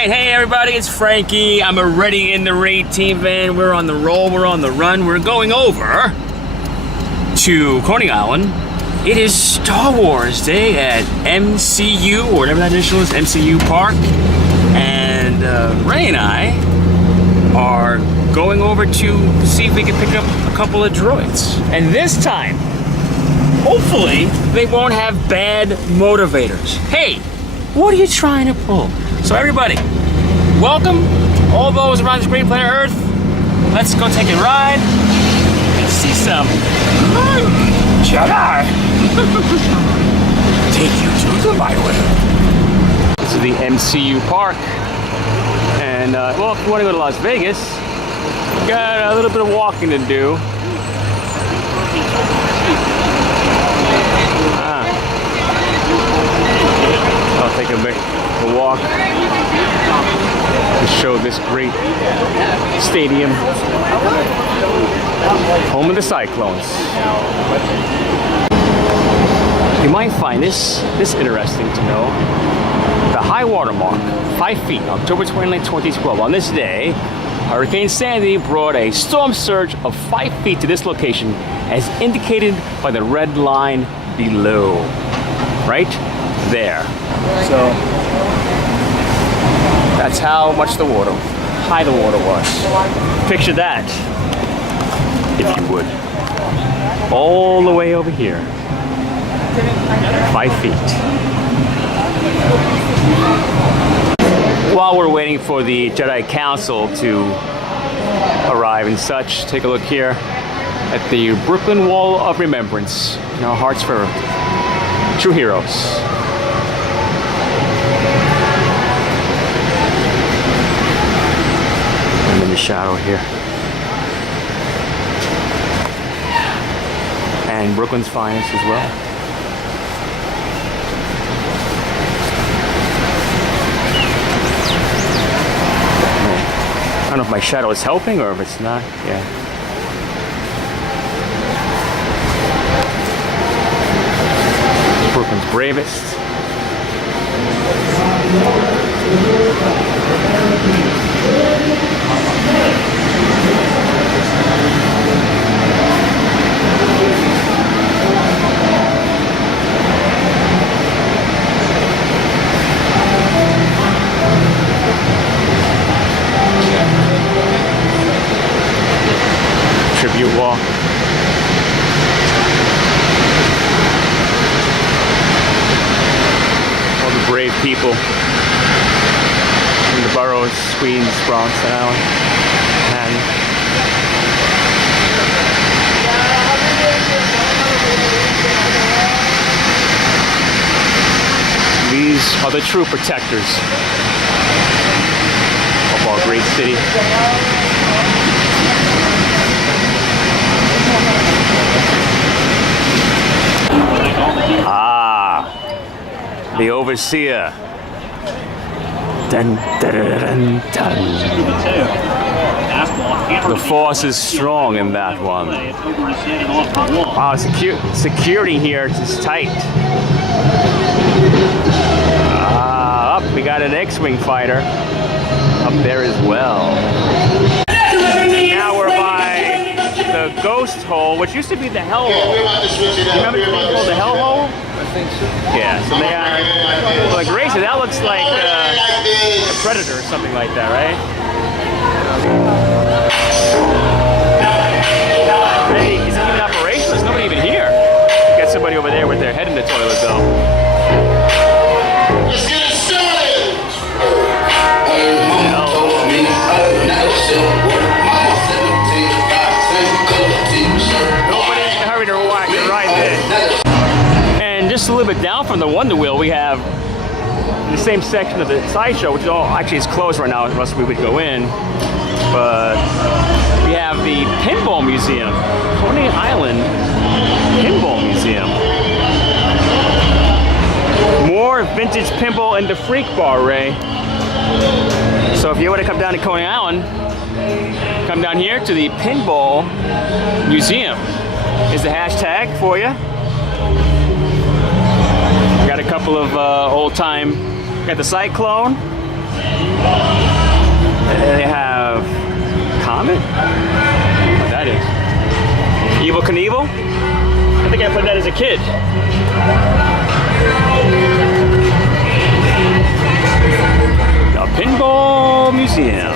right, hey everybody, it's Frankie. I'm already in the raid team van. We're on the roll, we're on the run. We're going over to Coney Island. It is Star Wars Day at MCU, or whatever that initial is, MCU Park. And Ray and I are going over to see if we can pick up a couple of droids. And this time, hopefully, they won't have bad motivators. Hey, what are you trying to pull? So everybody, welcome all those around this great planet Earth. Let's go take a ride and see some Jedi. Take you to the byway. This is the MCU Park. And well, if you want to go to Las Vegas, you got a little bit of walking to do. I'll take a walk to show this great stadium, home of the Cyclones. You might find this interesting to know. The high water mark, 5 feet, October 29, 2012. On this day, Hurricane Sandy brought a storm surge of 5 feet to this location, as indicated by the red line below. Right there. So that's how much high the water was. Picture that, if you would. All the way over here. 5 feet. While we're waiting for the Jedi Council to arrive and such, take a look here at the Brooklyn Wall of Remembrance. In our hearts for true heroes. I'm in the shadow here. And Brooklyn's finest as well. I don't know if my shadow is helping or if it's not. Yeah. Brooklyn's bravest. Tribute walk. All the brave people in the boroughs, Queens, Bronx, and Island. These are the true protectors of our great city. Ah, the overseer. Dun, dun, dun, dun. The force is strong in that one. Wow, security here is tight. Up, we got an X-Wing fighter up there as well. Now we're by the ghost hole, which used to be the hell hole. You remember the thing called the hell hole? I think so. Yeah, so they are, like Gracie, that looks like a Predator or something like that, right? Hey, is it even operational? There's nobody even here. You got somebody over there with their head in the toilet though. Let's get it started! Mama told me I never should work. Mama 17, 5, same color t-shirt. Nobody's in a hurry to ride this. And just a little bit down from the Wonder Wheel, we have the same section of the sideshow, which actually is closed right now, unless we would go in. But we have the Pinball Museum, Coney Island Pinball Museum. More vintage pinball in the Freak Bar, Ray. So if you want to come down to Coney Island, come down here to the Pinball Museum. Is the hashtag for you. Got a couple of old time, got the Cyclone, They have Comet. What that is? Evel Knievel? I think I played that as a kid. The Pinball Museum.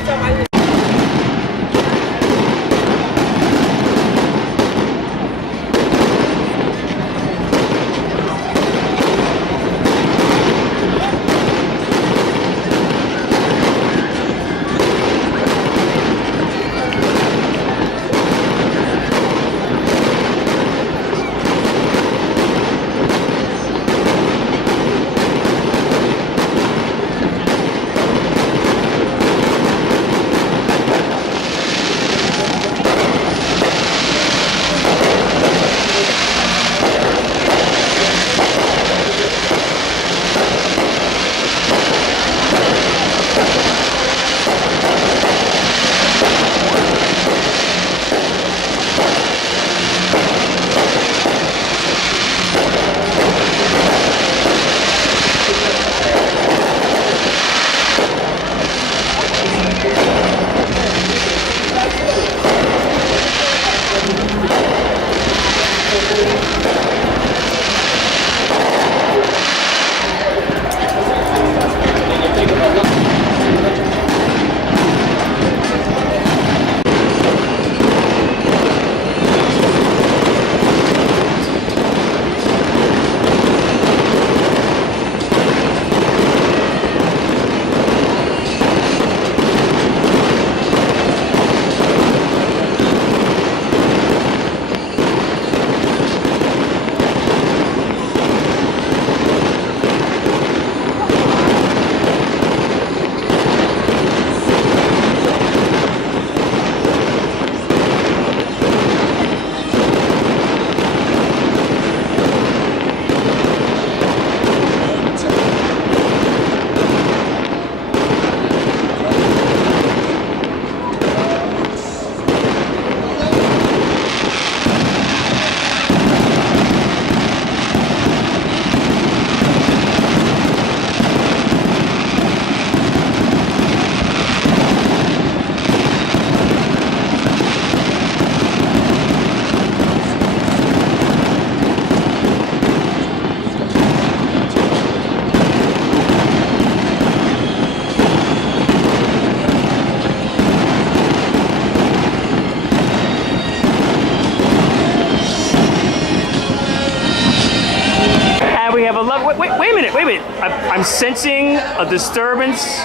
Wait a minute. I'm sensing a disturbance.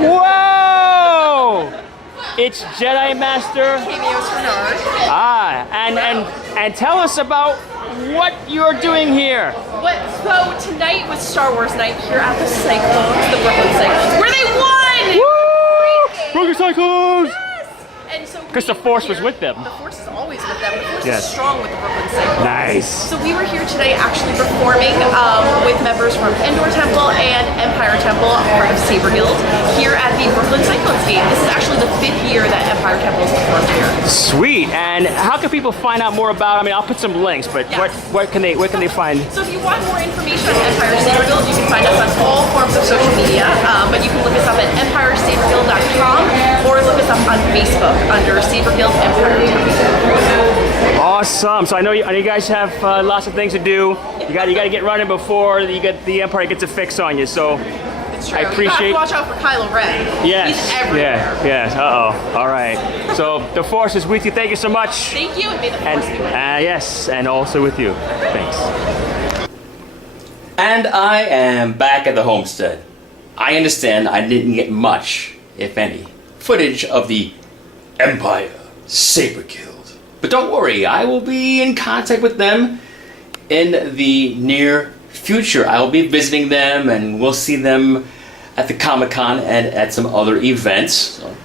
Whoa! It's Jedi Master. Cameos for Nerd. And tell us about what you're doing here. So tonight was Star Wars night here at the Cyclones, the Brooklyn Cyclones, where they won! Woo! Brooklyn Cyclones! And so because the Force was with them. The Force is always with them. The Force Yes. is strong with the Brooklyn Cyclones. Nice. So we were here today actually performing with members from Endor Temple and Empire Temple, part of Saber Guild, here at the Brooklyn Cyclones game. This is actually the 5th year that Empire Temple has performed here. Sweet. And how can people find out more about? I mean, I'll put some links, but Yes. where can they find? So if you want more information on Empire Saber Guild, you can find us on all forms of social media. But you can look us up at empiresaberguild.com or look us up on Facebook under Saber Guild Empire Temple. Awesome. So I know you guys have lots of things to do. You got to get running before the Empire gets a fix on you. So It's true. I appreciate. You have to watch out for Kylo Ren. Yes. He's everywhere. Yes. Uh-oh. All right. So the Force is with you. Thank you so much. Thank you, and may the And Force be with you. yes, and also with you. Thanks. And I am back at the homestead. I understand I didn't get much, if any, footage of the Empire Saber Guild. But don't worry, I will be in contact with them in the near future. I will be visiting them and we'll see them at the Comic-Con and at some other events. So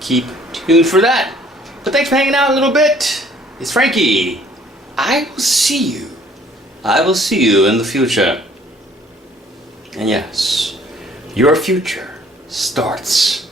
keep tuned for that. But thanks for hanging out a little bit. It's Frankie. I will see you. I will see you in the future. And yes, your future starts